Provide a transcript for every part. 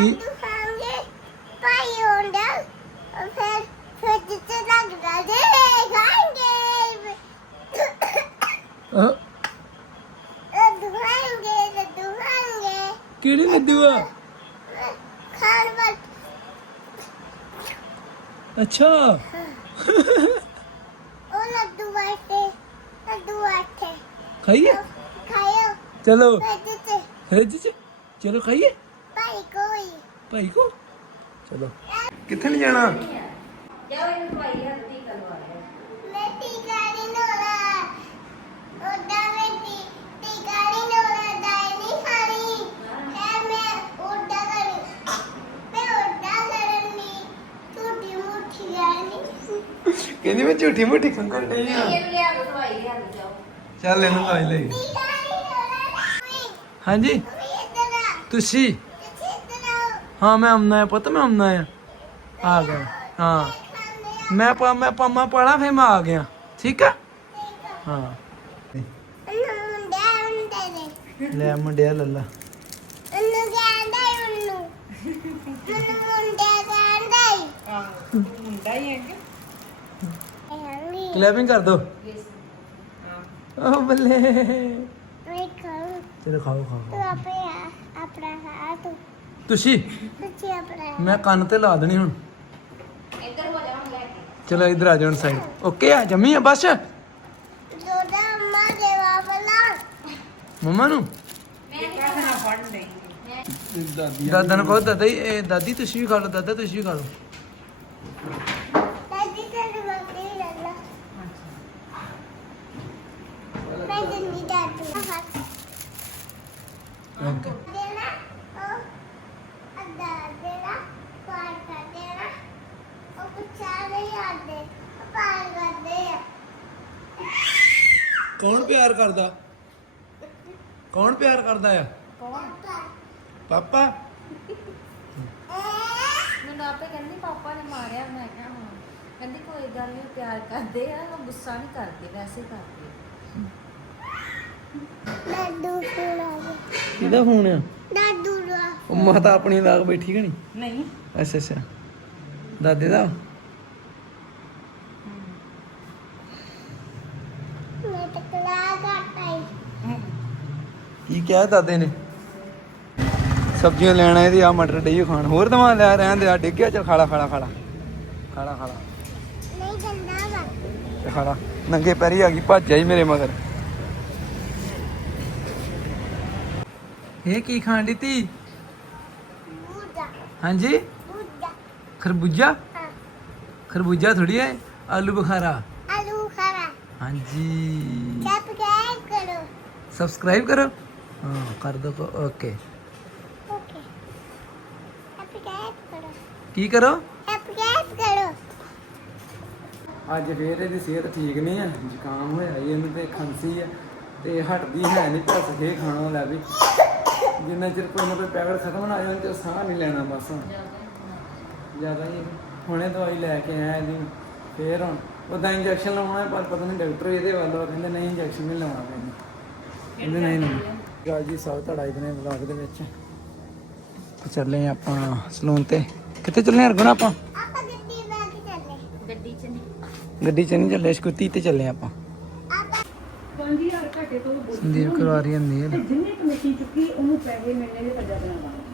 ਕੀ? ਹੁੰਦਾ ਫਿਰ ਫਿਰ ਜਿੱਤੇ ਲੱਗਦਾ ਖਾਂਗੇ ਅਹ, ਕਿਹੜੀ ਲੱਡੂ ਆ? ਖਾਣ ਵਾਲ ਅੱਛਾ। ਉਹ ਲੱਡੂ ਵਾਸਤੇ ਲੱਡੂ ਵਾਸਤੇ ਖਾਈਏ? ਖਾਇਓ ਚਲੋ। ਫਿਰ ਜਿੱਤੇ ਫ੍ਰਿਜ ਚ। ਚਲੋ ਖਾਈਏ? ਭਾਈ ਕੋ? ਚਲੋ। ਕਿੱਥੇ ਨਹੀਂ ਜਾਣਾ? ਮੈਂ ਟੀਕਾ ਨਹੀਂ ਲੋੜਾ ਉਹਦਾ ਮੈਂ ਟੀ- ਟੀਕਾ ਨਹੀਂ ਲੋੜਾ ਦਾਈ ਨਹੀਂ ਖਾਣੀ ਐ ਮੈਂ ਉਹਦਾ ਕਰੀ। ਮੈਂ ਉਹਦਾ ਕਰਨੀ ਛੋਟੀ ਮੁੱਠੀ ਗਾਣੀ ਕਹਿੰਦੀ ਮੈਂ ਝੂਠੀ ਮੂਠੀ ਖੰਗਣ ਨਹੀਂ ਆ। ਚੱਲ ਇਹਨੂੰ ਲੋੜਾ ਕੋਈ ਹਾਂਜੀ। ਤੁਸੀਂ? ਹਾਂ ਮੈਂ ਆਉਣਾ ਹੈ ਪੁੱਤ ਮੈਂ ਆਉਣਾ ਹੈ। ਆ ਗਿਆ। ਹਾਂ। ਆ ਮੈਂ ਪਾ ਮੈਂ ਪਾਮਾ ਪੜਾ ਫੇ ਮੈਂ ਆ ਗਿਆ। ਠੀਕ ਆ? ਹਾਂ। ਲੈ ਮੁੰਡਿਆ ਲੱਲਾ। ਉਹਨੂੰ ਕਹਿੰਦਾ ਈ ਉਹਨੂੰ ਮੈਨੂੰ ਮੁੰਡਾ ਕਹਿੰਦਾ ਹੀ ਮੁੰਡਾ ਹੀ ਹੈ ਹਾਂਜੀ ਕਲੈਪਿੰਗ ਕਰ ਦੋ। ਓ ਬੱਲੇ। ਮੈਂ ਖਾਉ ਚਲੋ ਖਾਓ ਖਾਓ ਆ ਆਪਣਾ ਖਾ ਤੂੰ ਤੁਸੀਂ? ਤੁਸੀਂ ਆਪਣਾ। ਮੈਂ ਕੰਨ ਤੇ ਲਾ ਦੇਣੀ ਹੁਣ। ਇੱਧਰ ਹੋ ਜਾ ਹੁਣ ਲੈ ਕੇ। ਚਲੋ ਇਧਰ ਆ ਜਾਓ ਸਾਈਡ ਓਕੇ ਆ ਜੰਮੀ ਆ ਬਸ। ਦੋਦਾ ਅੰਮਾ ਦੇ ਵਾਫਲਾ ਮੰਮਾ ਨੂੰ? ਦਾਦਾ ਨੂੰ ਕਹੋ ਦਾਦਾ ਜੀ, ਇਹ ਦਾਦੀ ਤੁਸੀਂ ਵੀ ਖਾ ਲਓ ਦਾਦਾ ਤੁਸੀਂ ਵੀ ਖਾ ਲਓ ਦਾਦੀ ਤੇ ਬੱਕਰੀ ਲੱਲਾ ਮੈਂ ਦਿੰਦੀ ਦਾਦੂ ਹੱਥ ਓਕੇ ਦੇਣਾ ਉਹ ਅੱਧਾ ਦੇਣਾ ਪਾਰ ਕਰ ਦੇਣਾ ਉਹ ਕਰਦੇ ਆ। ਕੌਣ ਪਿਆਰ ਕਰਦਾ? ਕੌਣ ਪਿਆਰ ਕਰਦਾ ਆ? ਪਾਪਾ। ਪਾਪਾ? ਮੈਨੂੰ ਆਪੇ ਕਹਿੰਦੀ ਪਾਪਾ ਨੇ ਮਾਰਿਆ ਮੈਂ ਕਿਹਾ ਹਾਂ। ਕਹਿੰਦੀ ਕੋਈ ਗੱਲ ਨਹੀਂ ਪਿਆਰ ਕਰਦੇ ਆ ਉਹ ਗੁੱਸਾ ਨਹੀਂ ਕਰਦੇ ਵੈਸੇ ਕਰਦੇ ਦਾਦੂ ਫੁਲਾ ਕਿਹਦਾ ਫੋਨ ਆ? ਦਾਦੂ ਰਾ ਉਹ ਮਾਤਾ ਆਪਣੀ ਲਾਗ ਬੈਠੀ ਕਿ ਨਹੀਂ? ਨਹੀਂ। ਅੱਛਾ ਅੱਛਾ। ਦਾਦੇ ਦਾ? ਟਕਲਾ ਘਟਾਈ ਕੀ ਕਿਹਾ ਦਾਦੇ ਨੇ? ਸਬਜ਼ੀਆਂ ਲੈਣ ਆਏ ਤੇ ਆ ਮਟਰ ਡਈਓ ਖਾਣ। ਹੋਰ ਦਵਾ ਲੈ ਰਹਿਣ ਦੇ ਆ ਡਿੱਗਿਆ ਚਲ ਖਾਲਾ ਖਾਲਾ ਖਾਲਾ ਖਾਲਾ ਖਾਲਾ ਨਹੀਂ ਗੰਦਾ ਵਾ। ਖਾਲਾ ਨੰਗੇ ਪੈਰੀ ਆ ਗਈ ਭੱਜ ਆਈ ਮੇਰੇ ਮਗਰ। ਇਹ ਕੀ ਖਾਣ ਦੀ ਤੀ? ਹਾਂਜੀ? ਖਰਬੂਜਾ? ਹਾਂ। ਖਰਬੂਜਾ ਥੋੜੀ ਹੈ ਆਲੂ ਬੁਖਾਰਾ। ਹਾਂਜੀ। ਗਏ ਕਰੋ। ਸਬਸਕ੍ਰਾਈਬ ਕਰੋ। ਹਾਂ ਕਰ ਦੋ ਓਕੇ। ਓਕੇ। ਗਏ ਕਰੋ। ਕੀ ਕਰੋ? ਗਏ ਕਰੋ। ਅੱਜ ਫੇਰ ਇਹਦੀ ਸਿਹਤ ਠੀਕ ਨਹੀਂ ਹੈ ਜ਼ੁਕਾਮ ਹੋਇਆ ਜੀ ਇਹਨੂੰ ਤੇ ਖਾਂਸੀ ਹੈ ਤੇ ਹਟਦੀ ਹੈ ਨਹੀਂ ਭੱਸ ਕੇ ਖਾਣਾ ਲੈ ਵੀ। ਜਿੰਨਾ ਚਿਰ ਕੋਈ ਨਾ ਕੋਈ ਪੈਕਟ ਖਤਮ ਨਾ ਹੋ ਜਾਣ ਤੇ ਸਾਹ ਨਹੀਂ ਲੈਣਾ ਬਸ ਹੁਣ। ਜ਼ਿਆਦਾ ਹੀ ਹੁਣੇ ਦਵਾਈ ਲੈ ਕੇ ਆਇਆ ਇਹਦੀ ਫੇਰ ਹੁਣ ਉਦਾਂ ਇੰਜੈਕਸ਼ਨ ਲਾਉਣਾ ਹੈ ਪਰ ਪਤਾ ਨਹੀਂ ਡਾਕਟਰ ਇਹਦੇ ਵੱਲੋਂ ਕਹਿੰਦੇ ਨਹੀਂ ਇੰਜੈਕਸ਼ਨ ਨਹੀਂ ਲਾਉਣਾ ਪੈਂਦਾ ਕਹਿੰਦੇ ਨਹੀਂ ਨਹੀਂ। ਗੱਲ ਜੀ ਸਭ ਤੁਹਾਡਾ ਵਲੌਗ ਦੇ ਵਿੱਚ। ਤੇ ਚੱਲੇ ਆਪਾਂ ਸਲੂਨ ਤੇ। ਕਿੱਥੇ ਚੱਲੇ ਅਰਗੁਣ ਆਪਾਂ? ਆਪਾਂ ਗੱਡੀ ਲੈ ਕੇ ਚੱਲੇ। ਗੱਡੀ 'ਚ ਨਹੀਂ। ਗੱਡੀ 'ਚ ਨਹੀਂ ਚੱਲੇ ਸਕੂਟੀ ਤੇ ਚੱਲੇ ਆਪਾਂ। ਆਪਾਂ 5000 ਘੱਟੇ ਤੋਂ ਸੰਦੀਪ ਕਰਵਾ ਰਹੀ ਹੈ। ਨੀਲ ਜਿੰਨੇ ਕਮੇਟੀ ਚੁੱਕੀ ਉਹਨੂੰ ਪੈਸੇ ਮਿਲਣੇ ਦੇ ਪੰਜਾ ਬਣਾਵਾਂਗੇ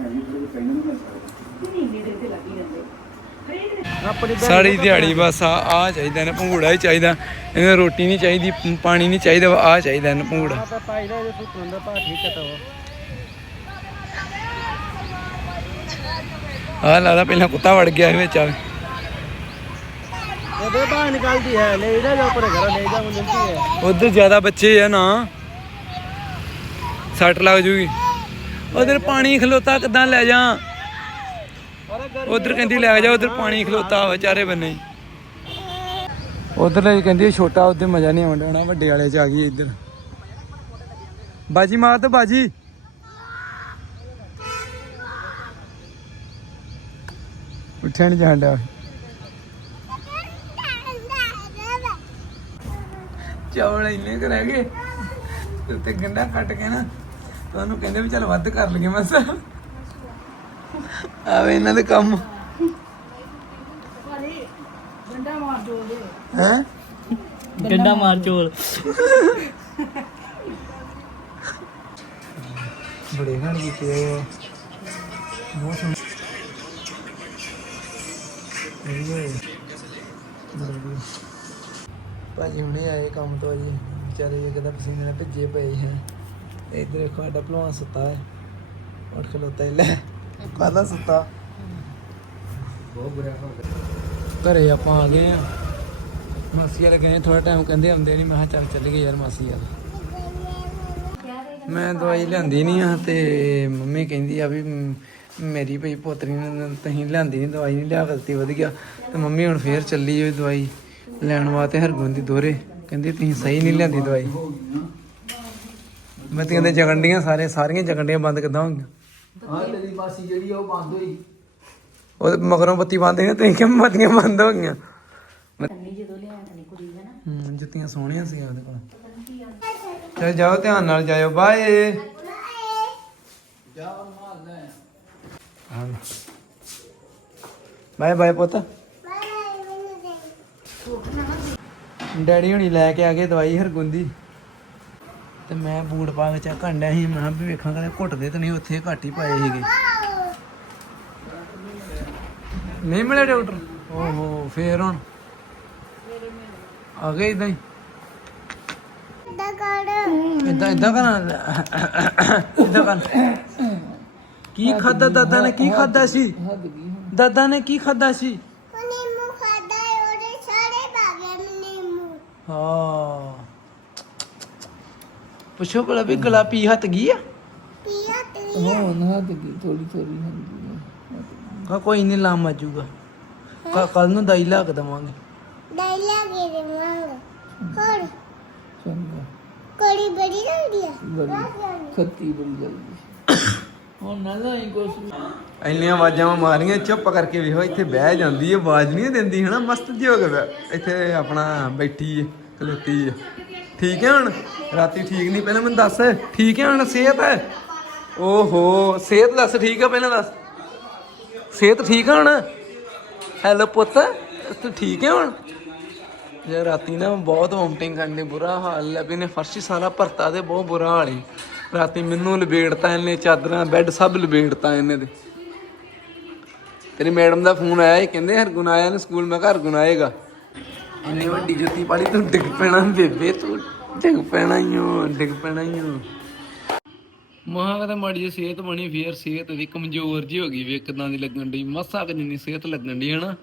ਨਹੀਂ ਨਹੀਂ ਦੇ ਤੇ ਲੱਗੀ ਜਾਂਦੇ? ਹਰੇਕ ਦੇ ਸਾਰੀ ਦਿਹਾੜੀ ਬਸ ਆ ਆ ਚਾਹੀਦਾ ਨੇ ਭੰਗੂੜਾ ਹੀ ਚਾਹੀਦਾ। ਇਹਨੂੰ ਰੋਟੀ ਨਹੀਂ ਚਾਹੀਦੀ ਪਾਣੀ ਨਹੀਂ ਚਾਹੀਦਾ ਆ ਚਾਹੀਦਾ ਇਹਨੂੰ ਭੰਗੂੜਾ। ਆ ਲਾਦਾ ਪਹਿਲਾਂ ਕੁੱਤਾ ਵੜ ਗਿਆ ਵਿੱਚ ਆ। ਇਹਦੇ ਬਾਹਰ ਨਿਕਲਦੀ ਹੈ ਲੈ ਇਹਦਾ ਜੋ ਪਰ ਘਰ ਲੈ ਜਾ ਮੁੰਡੇ ਹੈ। ਉਧਰ ਜ਼ਿਆਦਾ ਬੱਚੇ ਆ ਨਾ। ਸੱਟ ਲੱਗ ਜੂਗੀ। ਉਧਰ ਪਾਣੀ ਖਲੋਤਾ ਕਿੱਦਾਂ ਲੈ ਜਾ। ਉਧਰ ਕਹਿੰਦੀ ਲੈ ਜਾ, ਉਧਰ ਪਾਣੀ ਖਲੋਤਾ ਹੋਵੇ ਚਾਰੇ ਬੰਨੇ। ਉਧਰ ਕਹਿੰਦੀ ਛੋਟਾ ਉਧਰ ਮਜ਼ਾ ਨਹੀਂ ਆਉਂਦਾ ਹੋਣਾ ਵੱਡੇ ਵਾਲੇ ਚ ਆ ਗਈ ਇੱਧਰ। ਬਾਜੀ ਮਾਰ ਤੇ ਬਾਜੀ। ਉੱਠਿਆ ਨਹੀਂ ਜਾਂਦਾ ਚੌਲ ਇੰਨੇ ਕੁ ਰਹਿ ਗਏ। ਤੇ ਉੱਤੇ ਗੰਡਾ ਕੱਟ ਕੇ ਨਾ ਤੁਹਾਨੂੰ ਕਹਿੰਦੇ ਵੀ ਚੱਲ ਵੱਧ ਕਰ ਲਈਏ ਮਸ। ਆਵੇ ਇਹਨਾਂ ਦੇ ਕੰਮ। ਹੈ? ਡੰਡਾ ਮਾਰ ਚੋਲ। ਬੜੇ ਘਣ ਕੀਤੇ ਆ ਬਹੁਤ ਸੋਹਣੇ। ਭਾਜੀ ਹੁਣੇ ਆਏ ਕੰਮ ਤੋਂ ਜੀ। ਵਿਚਾਰੇ ਇੱਕਦਮ ਪਸੀਨੇ ਨਾਲ ਭਿੱਜੇ ਪਏ ਹੈ। ਇਧਰ ਦੇਖੋ ਸਾਡਾ ਭਲਵਾਨ ਸੁੱਤਾ ਹੈ। ਉੱਠ ਖਲੋਤਾ ਹੀ। ਲੈ। ਕਾਹਦਾ ਸੁੱਤਾ? ਬਹੁਤ ਬੁਰਾ ਹੋ। ਗਿਆ ਘਰੇ ਆਪਾਂ ਆ ਗਏ ਆ ਮਾਸੀ ਵਾਲੇ ਗਏ ਥੋੜਾ ਟਾਈਮ ਕਹਿੰਦੇ ਆਉਂਦੇ ਨਹੀਂ ਮੈਂ ਕਿਹਾ ਚੱਲ ਚੱਲ ਗਏ ਯਾਰ ਮਾਸੀ ਵਾਲ। ਮੈਂ ਦਵਾਈ ਲਿਆਂਦੀ ਨਹੀਂ ਆ ਤੇ ਮੰਮੀ ਕਹਿੰਦੀ ਆ ਵੀ ਮ- ਮੇਰੀ ਭਈ ਪੋਤਰੀ ਨੇ ਤਹੀਂ ਲਿਆਂਦੀ ਨਹੀਂ ਦਵਾਈ ਨਹੀਂ ਲਿਆ ਗਲਤੀ ਵਧ ਗਿਆ। ਤੇ ਮੰਮੀ ਹੁਣ ਫੇਰ ਚੱਲੀ ਓ ਦਵਾਈ ਲੈਣ ਵਾਸਤੇ ਹਰਗੁਣ ਦੀ ਦੋਰੇ ਕਹਿੰਦੀ ਤੁਸੀਂ ਸਹੀ ਨਹੀਂ ਲਿਆਂਦੀ ਦਵਾਈ। ਬੱਤੀਆਂ ਦੇ ਜਗੰਡੀਆਂ ਸਾਰੇ ਸਾਰੀਆਂ ਜਗੰਡੀਆਂ ਬੰਦ ਕਿੱਦਾਂ ਹੋ ਗਈਆਂ ਹਾਂ ਤੇਰੀ ਮਾਸੀ ਜਿਹੜੀ ਆ ਉਹ ਬੰਦ ਹੋਈ। ਉਹ ਮਗਰੋਂ ਬੱਤੀ ਬੰਦ ਹੋਈ ਤੇ ਕਿਉਂ ਬੱਤੀਆਂ ਬੰਦ ਹੋ ਗਈਆਂ। ਨਹੀਂ ਜਦੋਂ ਲਿਆਇਆ ਨਹੀਂ ਕੁੜੀ ਦਾ ਨਾ। ਹੂੰ ਜੁੱਤੀਆਂ ਸੋਹਣੀਆਂ ਸੀ ਉਹਦੇ ਕੋਲ। ਚਲ ਜਾਓ ਧਿਆਨ ਨਾਲ ਜਾਇਓ ਬਾਏ। ਬਾਏ ਬਾਏ ਪੁੱਤ। ਬਾਏ ਮੈਨੂੰ ਦੇ। ਡੈਡੀ ਹੁਣੀ ਲੈ ਕੇ ਆ ਗਏ ਦਵਾਈ ਹਰਗੁੰਦੀ। ਤੇ ਮੈਂ ਬੂਟ ਪਾ ਕੇ ਚੈੱਕ ਡਿਆ ਸੀ ਮੈਂ ਕਿਹਾ ਵੀ ਵੇਖਾਂ ਕਦੇ ਘੁੱਟਦੇ ਤਾਂ ਨਹੀਂ ਉੱਥੇ ਘੱਟ ਹੀ ਪਾਏ ਸੀਗੇ। ਨਹੀਂ ਮਿਲਿਆ ਡਾਕਟਰ ਓਹੋ ਫੇਰ ਹੁਣ? ਆ ਗਏ ਇਦਾਂ ਹੀ? ਇਦਾਂ ਇਦਾਂ ਕਰਾਂ? ਇਦਾਂ ਕਰ? ਕੀ ਖਾਦਾ ਦਾਦਾ ਨੇ ਕੀ ਖਾਦਾ ਸੀ? ਦਾਦਾ ਨੇ ਕੀ ਖਾਦਾ ਸੀ? ਨਿੰਮੂ ਖਾਦਾ ਹੈ ਉਹਦੇ ਸਾਰੇ ਭਾਗੇ ਨਿੰਮੂ ਹਾਂ। ਪੁੱਛੋ ਭਲਾ ਵੀ ਗਲਾ ਪੀ ਹੱਤ ਗਈ ਆ? ਪੀਆ ਤੇ ਨਾ ਤੇ ਥੋੜੀ ਥੋੜੀ ਹੁੰਦੀ ਆ। ਕੋਈ ਨਹੀਂ ਲਾਮ ਆਜੂਗਾ। ਕੱਲ ਨੂੰ ਦਾਈ ਲਾ ਕੇ ਦਵਾਂਗੇ। ਡਾਇਲਾ ਗੇ ਦੇ ਮੰਗ ਹੋਰ? ਚੰਗਾ। ਕੋੜੀ ਬੜੀ ਲੱਗਦੀ ਆ। ਖੱਤੀ ਬੜੀ ਜਲਦੀ ਹੁਣ ਨਾ ਲਾਈ ਕੁਛ ਇੰਨੀਆਂ ਆਵਾਜ਼ਾਂ ਮਾਰੀਆਂ ਚੁੱਪ ਕਰਕੇ ਵੇਖੋ ਇੱਥੇ ਬਹਿ ਜਾਂਦੀ ਹੈ ਆਵਾਜ਼ ਨਹੀਂ ਦਿੰਦੀ ਹਨਾ ਮਸਤ ਜੀ ਹੋ ਗਿਆ ਇੱਥੇ ਆਪਣਾ ਬੈਠੀ ਹੈ ਖਲੋਤੀ ਹੈ ਠੀਕ ਹੈ ਹੁਣ? ਰਾਤੀ ਠੀਕ ਨਹੀਂ, ਪਹਿਲਾਂ ਮੈਨੂੰ ਦੱਸ, ਠੀਕ ਹੈ ਹੁਣ ਸਿਹਤ? ਹੈ ਓਹੋ, ਸਿਹਤ ਦੱਸ, ਠੀਕ ਹੈ ਪਹਿਲਾਂ ਦੱਸ। ਸਿਹਤ ਠੀਕ ਹੈ ਹੁਣ? ਹੈਲੋ ਪੁੱਤ, ਤੂੰ ਠੀਕ ਹੈ ਹੁਣ? ਯਾਰ ਰਾਤੀ ਨਾ ਬਹੁਤ ਵੋਮਟਿੰਗ ਕਰਨੀ ਬੁਰਾ ਹਾਲ ਹੈ ਵੀ ਨੇ ਫਰਸ਼ ਹੀ ਸਾਰਾ ਭਰਤਾ ਤੇ ਬਹੁਤ ਬੁਰਾ ਹਾਲ ਹੀ ਰਾਤੀ ਮੈਨੂੰ ਲਬੇੜਤਾ ਇਹਨੇ, ਚਾਦਰਾਂ ਬੈੱਡ ਸਭ ਲਬੇੜਤਾ ਇਹਨੇ ਦੇ ਤੇਰੀ ਮੈਡਮ ਦਾ ਫੋਨ ਆਇਆ ਇਹ ਕਹਿੰਦੇ ਹਰਗੁਣ ਆਇਆ ਨੇ ਸਕੂਲ, ਮੈਂ ਘਰ ਹਰਗੁਣ ਆਏਗਾ। ਇੰਨੀ ਵੱਡੀ ਜੁੱਤੀ ਪਾਲੀ ਤੂੰ ਡਿੱਗ ਪੈਣਾ ਬੇਬੇ ਤੂੰ ਡਿੱਗ ਪੈਣਾ ਹੀ ਓ ਡਿੱਗ ਪੈਣਾ ਹੀ ਓ। ਮਹਾ ਕਦੇ ਮਾੜੀ ਜਿਹੀ ਸਿਹਤ ਬਣੀ ਫੇਰ ਸਿਹਤ ਦੀ ਕਮਜ਼ੋਰ ਜੀ ਹੋ ਗਈ ਵੇ ਕਿਦਾਂ ਦੀ ਲੱਗਣ ਦੀ ਮਸਾ ਕਿ ਨਹੀਂ ਸਿਹਤ ਲੱਗਣ ਦੀ ਹਨਾ?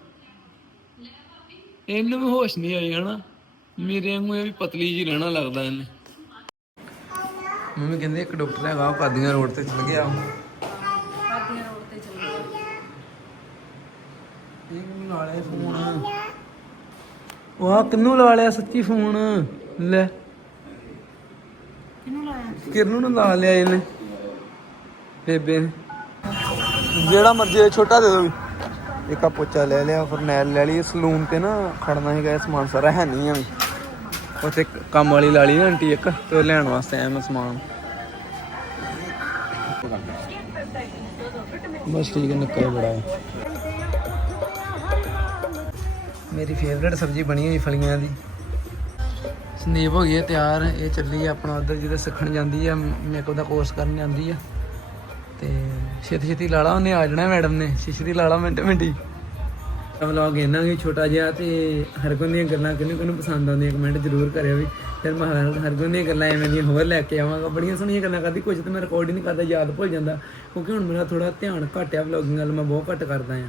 ਇਹਨੂੰ ਵੀ ਹੋਸ਼ ਨਹੀਂ ਆਈ ਹਨਾ? ਮੇਰੇ ਵਾਂਗੂ ਇਹ ਵੀ ਪਤਲੀ ਜੀ ਰਹਿਣਾ ਲੱਗਦਾ ਇਹਨੇ। ਮੰਮੀ ਕਹਿੰਦੇ ਇੱਕ ਡਾਕਟਰ ਹੈਗਾ ਉਹ ਕਾਦੀਆਂ ਰੋਡ ਤੇ ਚਲ ਗਿਆ। ਕਾਦੀਆਂ ਰੋਡ ਤੇ ਚੱਲ ਗਿਆ। ਇਹ ਮੈਨੂੰ ਲਾ ਲਿਆ ਫੋਨ। ਆ ਕਿੰਨੂੰ ਲਾ ਲਿਆ ਸੱਚੀ ਫੋਨ? ਲੈ। ਕਿਹਨੂੰ ਲਾਇਆ? ਕਿਰਨੂ ਨੂੰ ਲਾ ਲਿਆ ਇਹਨੇ। ਬੇਬੇ ਨੇ। ਜਿਹੜਾ ਮਰਜ਼ੀ ਛੋਟਾ ਦੇ ਦੋ ਵੀ। ਇੱਕ ਆ ਪੋਚਾ ਲੈ ਲਿਆ ਫਰਨੈਲ ਲੈ ਲਈ। ਸਲੂਨ ਤੇ ਨਾ ਖੜਨਾ ਹੈਗਾ ਇਹ ਸਮਾਨ ਸਾਰਾ ਹੈ ਨਹੀਂ ਆ ਵੀ। ਉੱਥੇ ਕੰਮ ਵਾਲੀ ਲਾ ਲਈ ਨਾ ਆਂਟੀ ਇੱਕ ਤੇ ਉਹ ਲੈਣ ਵਾਸਤੇ ਆਇਆ ਮੈਂ ਸਮਾਨ। ਬਸ ਠੀਕ ਹੈ ਨਿੱਕਾ ਬੜਾ ਹੈ। ਮੇਰੀ ਫੇਵਰੇਟ ਸਬਜ਼ੀ ਬਣੀ ਹੋਈ ਫਲੀਆਂ ਦੀ। ਸਨੇਪ ਹੋ ਗਈ ਹੈ ਤਿਆਰ, ਇਹ ਚੱਲੀ ਆ ਆਪਣਾ ਉਧਰ ਜਿਹਦੇ ਸਿੱਖਣ ਜਾਂਦੀ ਆ ਮੇਕਅਪ ਦਾ ਕੋਰਸ ਕਰਨ ਜਾਂਦੀ ਆ। ਤੇ ਛੇਤੀ ਛੇਤੀ ਲਾਲਾ ਉਹਨੇ, ਆ ਜਾਣਾ ਮੈਡਮ ਨੇ, ਛੇਤੀ ਲਾਲਾ ਮਿੰਟ, ਮਿੰਟੀ ਵਲੌਗ ਇਹਨਾਂ ਵੀ ਛੋਟਾ ਜਿਹਾ ਤੇ ਹਰਗੁਣ ਦੀਆਂ ਗੱਲਾਂ ਕਿਹਨੂੰ ਕਿਹਨੂੰ ਪਸੰਦ ਆਉਂਦੀਆਂ ਕਮੈਂਟ ਜ਼ਰੂਰ ਕਰਿਓ ਵੀ। ਫਿਰ ਮੈਂ ਹਰ- ਹਰਗੁਣ ਦੀਆਂ ਗੱਲਾਂ ਐਵੇਂ ਦੀਆਂ ਹੋਰ ਲੈ ਕੇ ਆਵਾਂਗਾ। ਬੜੀਆਂ ਸੋਹਣੀਆਂ ਗੱਲਾਂ ਕਰਦੀ ਕੁਝ ਤੇ ਮੈਂ ਰਿਕਾਰਡ ਹੀ ਨਹੀਂ ਕਰਦਾ, ਯਾਦ ਭੁੱਲ ਜਾਂਦਾ। ਕਿਉਂਕਿ ਹੁਣ ਮੇਰਾ ਥੋੜਾ ਧਿਆਨ ਘਟਿਆ ਵਲੌਗਿੰਗ ਵੱਲ, ਮੈਂ ਬਹੁਤ ਘੱਟ ਕਰਦਾ ਆ।